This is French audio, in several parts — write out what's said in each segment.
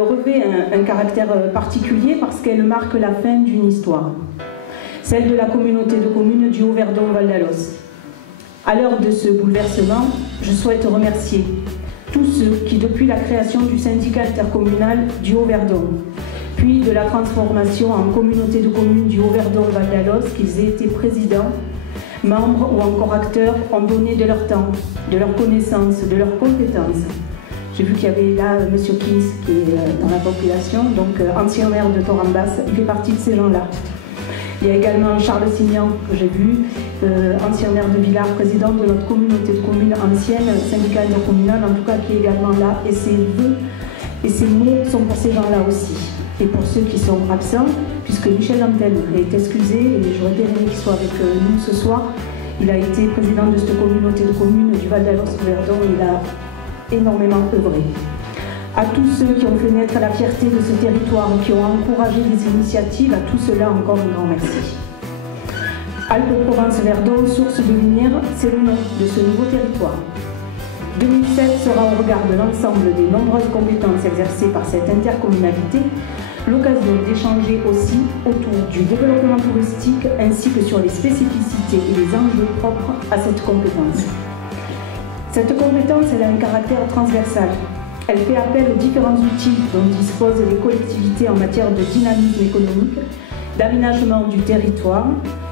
revêt un caractère particulier parce qu'elle marque la fin d'une histoire, celle de la communauté de communes du Haut-Verdon-Val d'Alos. À l'heure de ce bouleversement, je souhaite remercier tous ceux qui, depuis la création du syndicat intercommunal du Haut-Verdon, puis de la transformation en communauté de communes du Haut-Verdon-Val d'Alos, qu'ils aient été présidents, membres ou encore acteurs, ont donné de leur temps, de leurs connaissances, de leurs compétences. J'ai vu qu'il y avait là M. Kins qui est dans la population, donc ancien maire de Torambas, il fait partie de ces gens-là. Il y a également Charles Signan, que j'ai vu, ancien maire de Villars, président de notre communauté de communes ancienne, syndicat intercommunal, en tout cas qui est également là, et ses vœux et ses mots sont pour ces gens-là aussi. Et pour ceux qui sont absents, puisque Michel Lantel est excusé, et j'aurais bien aimé qu'il soit avec nous ce soir, il a été président de cette communauté de communes du Val d'Alos-Verdon, il a énormément œuvré. À tous ceux qui ont fait naître la fierté de ce territoire, qui ont encouragé les initiatives, à tout cela encore un grand merci. Alpes-Provence-Verdon, source de lumière, c'est le nom de ce nouveau territoire. 2007 sera au regard de l'ensemble des nombreuses compétences exercées par cette intercommunalité l'occasion d'échanger aussi autour du développement touristique ainsi que sur les spécificités et les enjeux propres à cette compétence. Cette compétence, elle a un caractère transversal. Elle fait appel aux différents outils dont disposent les collectivités en matière de dynamisme économique, d'aménagement du territoire,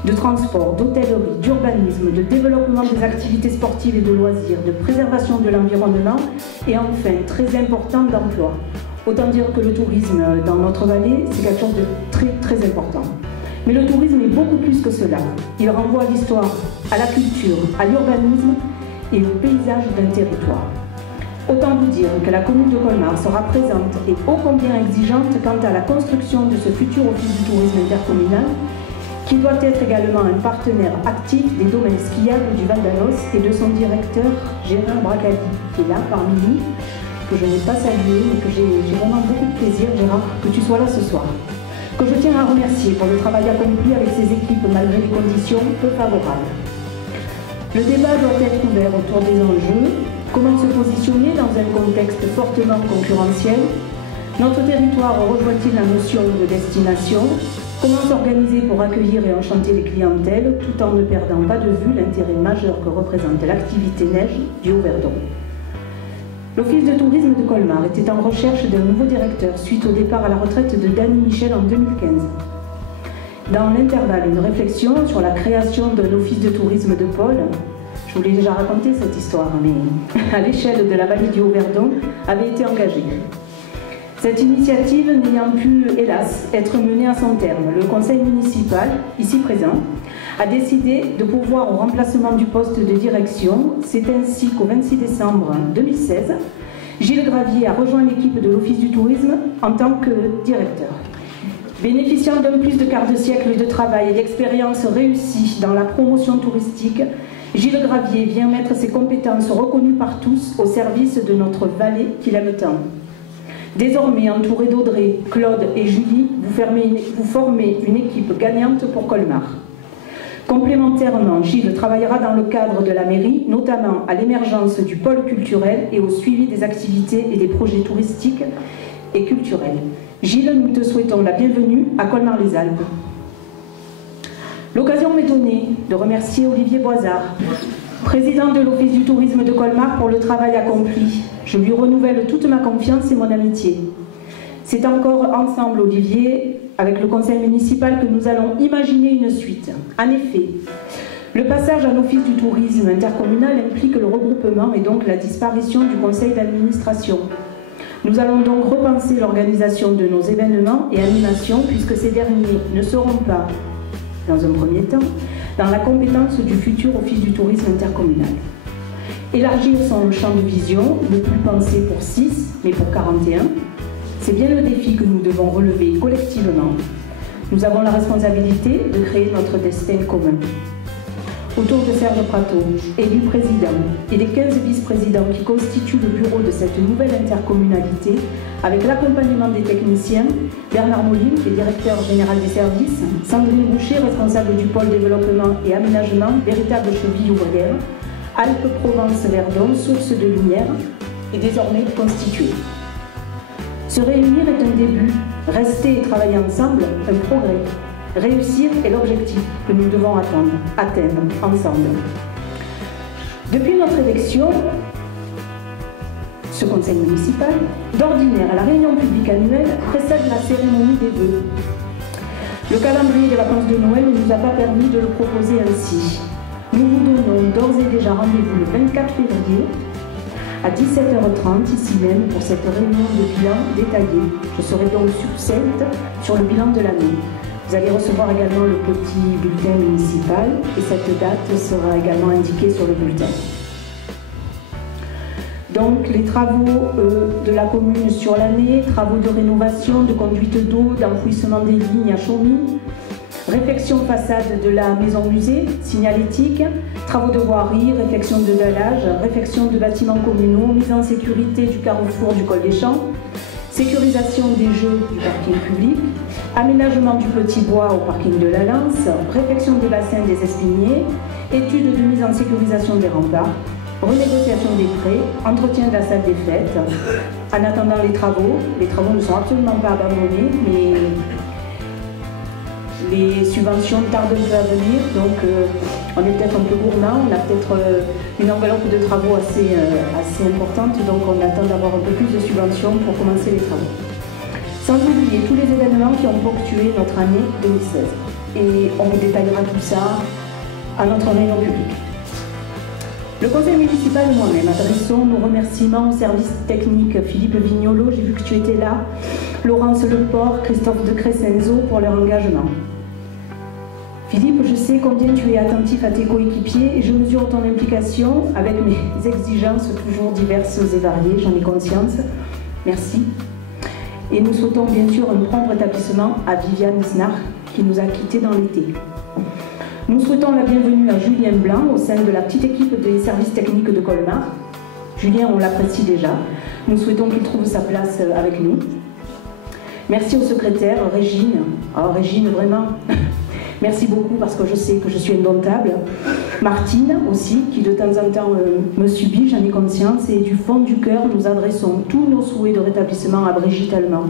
de transport, d'hôtellerie, d'urbanisme, de développement des activités sportives et de loisirs, de préservation de l'environnement et enfin, très important, d'emploi. Autant dire que le tourisme dans notre vallée, c'est quelque chose de très important. Mais le tourisme est beaucoup plus que cela. Il renvoie à l'histoire, à la culture, à l'urbanisme et au paysage d'un territoire. Autant vous dire que la commune de Colmar sera présente et ô combien exigeante quant à la construction de ce futur office du tourisme intercommunal, qui doit être également un partenaire actif des domaines skiables du Val d'Alos et de son directeur Gérard Bracali, qui est là parmi nous, que je n'ai pas salué, mais que j'ai vraiment beaucoup de plaisir, Gérard, que tu sois là ce soir. Que je tiens à remercier pour le travail accompli avec ces équipes malgré les conditions peu favorables. Le débat doit être ouvert autour des enjeux, comment se positionner dans un contexte fortement concurrentiel, notre territoire rejoint-il la notion de destination, comment s'organiser pour accueillir et enchanter les clientèles tout en ne perdant pas de vue l'intérêt majeur que représente l'activité neige du Haut-Verdon. L'Office de tourisme de Colmar était en recherche d'un nouveau directeur suite au départ à la retraite de Dany Michel en 2015. Dans l'intervalle, une réflexion sur la création d'un office de tourisme de pôle, je vous l'ai déjà raconté cette histoire, mais à l'échelle de la vallée du Haut-Verdon, avait été engagée. Cette initiative n'ayant pu, hélas, être menée à son terme, le conseil municipal, ici présent, a décidé de pourvoir au remplacement du poste de direction. C'est ainsi qu'au 26 décembre 2016, Gilles Gravier a rejoint l'équipe de l'Office du tourisme en tant que directeur. Bénéficiant d'un plus de quart de siècle de travail et d'expérience réussie dans la promotion touristique, Gilles Gravier vient mettre ses compétences reconnues par tous au service de notre vallée qu'il aime tant. Désormais entouré d'Audrey, Claude et Julie, vous formez une équipe gagnante pour Colmar. Complémentairement, Gilles travaillera dans le cadre de la mairie, notamment à l'émergence du pôle culturel et au suivi des activités et des projets touristiques et culturels. Gilles, nous te souhaitons la bienvenue à Colmar-les-Alpes. L'occasion m'est donnée de remercier Olivier Boisard, président de l'Office du tourisme de Colmar, pour le travail accompli. Je lui renouvelle toute ma confiance et mon amitié. C'est encore ensemble, Olivier, avec le conseil municipal, que nous allons imaginer une suite. En effet, le passage à l'Office du tourisme intercommunal implique le regroupement et donc la disparition du conseil d'administration. Nous allons donc repenser l'organisation de nos événements et animations, puisque ces derniers ne seront pas, dans un premier temps, dans la compétence du futur Office du tourisme intercommunal. Élargir son champ de vision, ne plus penser pour 6, mais pour 41, c'est bien le défi que nous devons relever collectivement. Nous avons la responsabilité de créer notre destin commun. Autour de Serge Prato, élu président, et des 15 vice-présidents qui constituent le bureau de cette nouvelle intercommunalité, avec l'accompagnement des techniciens, Bernard Moline, qui est directeur général des services, Sandrine Boucher, responsable du pôle développement et aménagement, véritable cheville ouvrière, Alpes-Provence-Verdon, source de lumière, est désormais constituée. Se réunir est un début, rester et travailler ensemble, un progrès. Réussir est l'objectif que nous devons atteindre ensemble. Depuis notre élection, ce conseil municipal, d'ordinaire à la réunion publique annuelle, précède la cérémonie des vœux. Le calendrier des vacances de Noël ne nous a pas permis de le proposer ainsi. Nous vous donnons d'ores et déjà rendez-vous le 24 février à 17h30 ici même pour cette réunion de bilan détaillée. Je serai donc succincte sur le bilan de l'année. Vous allez recevoir également le petit bulletin municipal et cette date sera également indiquée sur le bulletin. Donc les travaux de la commune sur l'année, travaux de rénovation, de conduite d'eau, d'enfouissement des lignes à Chaumy, réfection façade de la maison musée, signalétique, travaux de voirie, réfection de dallage, réfection de bâtiments communaux, mise en sécurité du carrefour du col des Champs, sécurisation des jeux du parking public, aménagement du petit bois au parking de la Lance, réfection des bassins des Espiniers, études de mise en sécurisation des remparts, renégociation des prêts, entretien de la salle des fêtes. En attendant les travaux ne sont absolument pas abandonnés, mais les subventions tardent un peu à venir, donc on est peut-être un peu gourmand, on a peut-être une enveloppe de travaux assez importante, donc on attend d'avoir un peu plus de subventions pour commencer les travaux. Sans oublier tous les événements qui ont ponctué notre année 2016. Et on vous détaillera tout ça à notre réunion publique. Le conseil municipal et moi-même adressons nos remerciements au service technique Philippe Vignolo, j'ai vu que tu étais là, Laurence Leport, Christophe de Crescenzo pour leur engagement. Philippe, je sais combien tu es attentif à tes coéquipiers et je mesure ton implication avec mes exigences toujours diverses et variées, j'en ai conscience. Merci. Et nous souhaitons bien sûr un prompt rétablissement à Viviane Snar qui nous a quittés dans l'été. Nous souhaitons la bienvenue à Julien Blanc au sein de la petite équipe des services techniques de Colmar. Julien, on l'apprécie déjà. Nous souhaitons qu'il trouve sa place avec nous. Merci au secrétaire, Régine. Alors Régine, vraiment, merci beaucoup parce que je sais que je suis indomptable. Martine aussi, qui de temps en temps me subit, j'en ai conscience. Et du fond du cœur, nous adressons tous nos souhaits de rétablissement à Brigitte Allemand,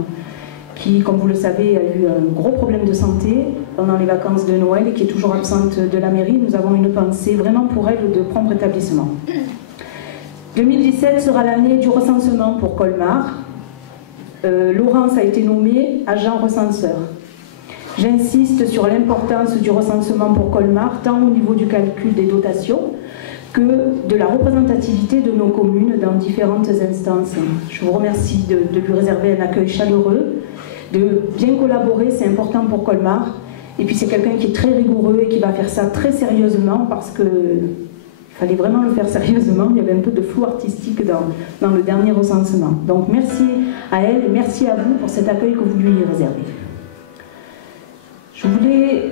qui, comme vous le savez, a eu un gros problème de santé pendant les vacances de Noël et qui est toujours absente de la mairie. Nous avons une pensée vraiment pour elle de prompt rétablissement. 2017 sera l'année du recensement pour Colmar. Laurence a été nommée agent recenseur. J'insiste sur l'importance du recensement pour Colmar, tant au niveau du calcul des dotations que de la représentativité de nos communes dans différentes instances. Je vous remercie de lui réserver un accueil chaleureux, de bien collaborer, c'est important pour Colmar. Et puis c'est quelqu'un qui est très rigoureux et qui va faire ça très sérieusement parce qu'il fallait vraiment le faire sérieusement. Il y avait un peu de flou artistique dans le dernier recensement. Donc merci à elle et merci à vous pour cet accueil que vous lui réservez. Je voulais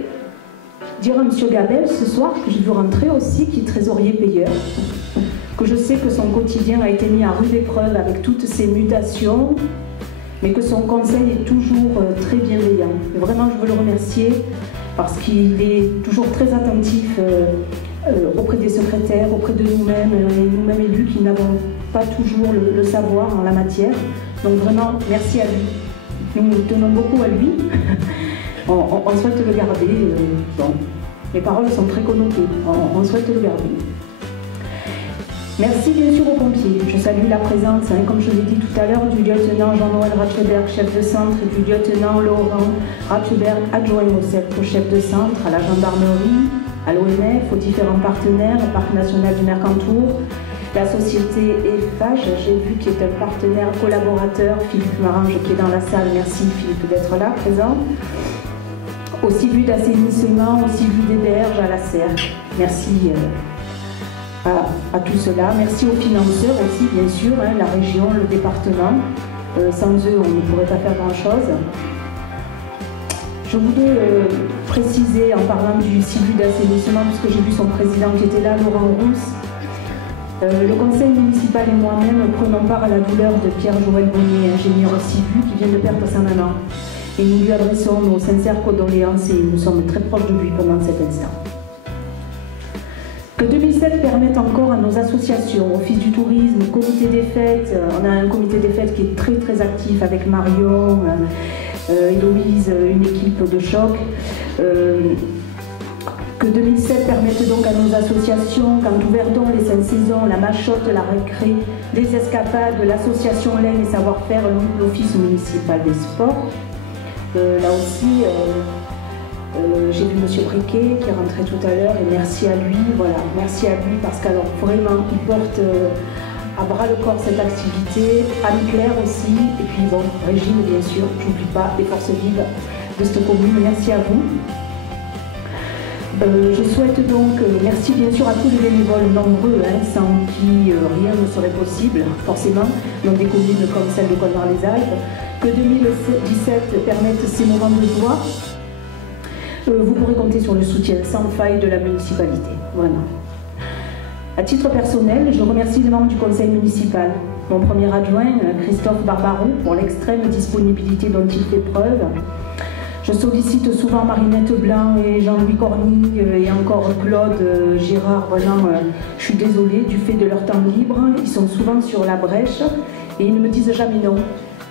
dire à M. Gabel ce soir que j'ai vu rentrer aussi, qui est trésorier payeur, que je sais que son quotidien a été mis à rude épreuve avec toutes ces mutations, mais que son conseil est toujours très bienveillant. Et vraiment, je veux le remercier parce qu'il est toujours très attentif auprès des secrétaires, auprès de nous-mêmes, et nous-mêmes élus qui n'avons pas toujours le savoir en la matière. Donc vraiment, merci à lui. Nous tenons beaucoup à lui. On souhaite le garder. Bon, les paroles sont très connotées. On souhaite le garder. Merci bien sûr aux pompiers. Je salue la présence, comme je l'ai dit tout à l'heure, du lieutenant Jean-Noël Ratcheberg, chef de centre, et du lieutenant Laurent Ratcheberg, adjoint au chef de centre, à la gendarmerie, à l'ONF, aux différents partenaires, au Parc national du Mercantour, la société EFH, j'ai vu qu'il est un partenaire collaborateur, Philippe Marange qui est dans la salle. Merci Philippe d'être là, présent. Au CIVU d'assainissement, au CIVU des berges, à la serre. Merci à tout cela. Merci aux financeurs aussi, bien sûr, la région, le département. Sans eux, on ne pourrait pas faire grand-chose. Je voulais préciser, en parlant du CIVU d'assainissement, puisque j'ai vu son président qui était là, Laurent Rousse, le conseil municipal et moi-même prenons part à la douleur de Pierre-Joël Bonnier, ingénieur CIVU, qui vient de perdre sa maman. Et nous lui adressons nos sincères condoléances et nous sommes très proches de lui pendant cet instant. Que 2007 permette encore à nos associations, Office du tourisme, Comité des fêtes, on a un comité des fêtes qui est très très actif avec Marion, Héloïse, une équipe de choc. Que 2007 permette donc à nos associations, Cantou Verdon, les Saint-Saisons, la Machotte, la Récré, les Escapades, l'association Laine et Savoir-faire, l'Office municipal des sports. Là aussi, j'ai vu M. Briquet qui est rentré tout à l'heure et merci à lui, voilà, merci à lui parce qu'alors vraiment il porte à bras le corps cette activité, Anne-Claire aussi, et puis bon, Régine bien sûr, j'oublie pas les forces vives de cette commune, merci à vous. Je souhaite donc, merci bien sûr à tous les bénévoles nombreux, hein, sans qui rien ne serait possible, forcément, dans des communes comme celle de Colmar-les-Alpes, que 2017 permette ces moments de joie. Vous pourrez compter sur le soutien sans faille de la municipalité, vraiment. À titre personnel, je remercie les membres du conseil municipal, mon premier adjoint, Christophe Barbarou, pour l'extrême disponibilité dont il fait preuve. Je sollicite souvent Marinette Blanc et Jean-Louis Corny et encore Claude, Gérard, vraiment, je suis désolée, du fait de leur temps libre, ils sont souvent sur la brèche et ils ne me disent jamais non.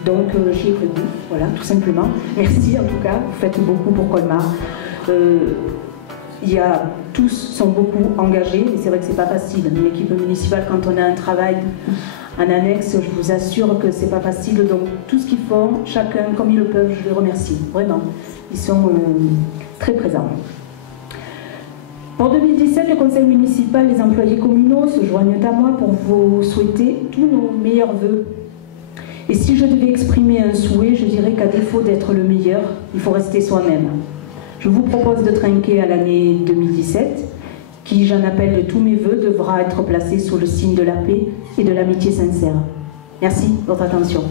Donc j'y ai prévu, voilà, tout simplement. Merci en tout cas, vous faites beaucoup pour Colmar. Tous sont beaucoup engagés, mais c'est vrai que c'est pas facile. L'équipe municipale, quand on a un travail en annexe, je vous assure que c'est pas facile. Donc tout ce qu'ils font, chacun comme ils le peuvent, je les remercie, vraiment. Ils sont très présents. Pour 2017, le conseil municipal, les employés communaux se joignent à moi pour vous souhaiter tous nos meilleurs vœux. Et si je devais exprimer un souhait, je dirais qu'à défaut d'être le meilleur, il faut rester soi-même. Je vous propose de trinquer à l'année 2017, qui, j'en appelle de tous mes vœux, devra être placée sous le signe de la paix et de l'amitié sincère. Merci de votre attention.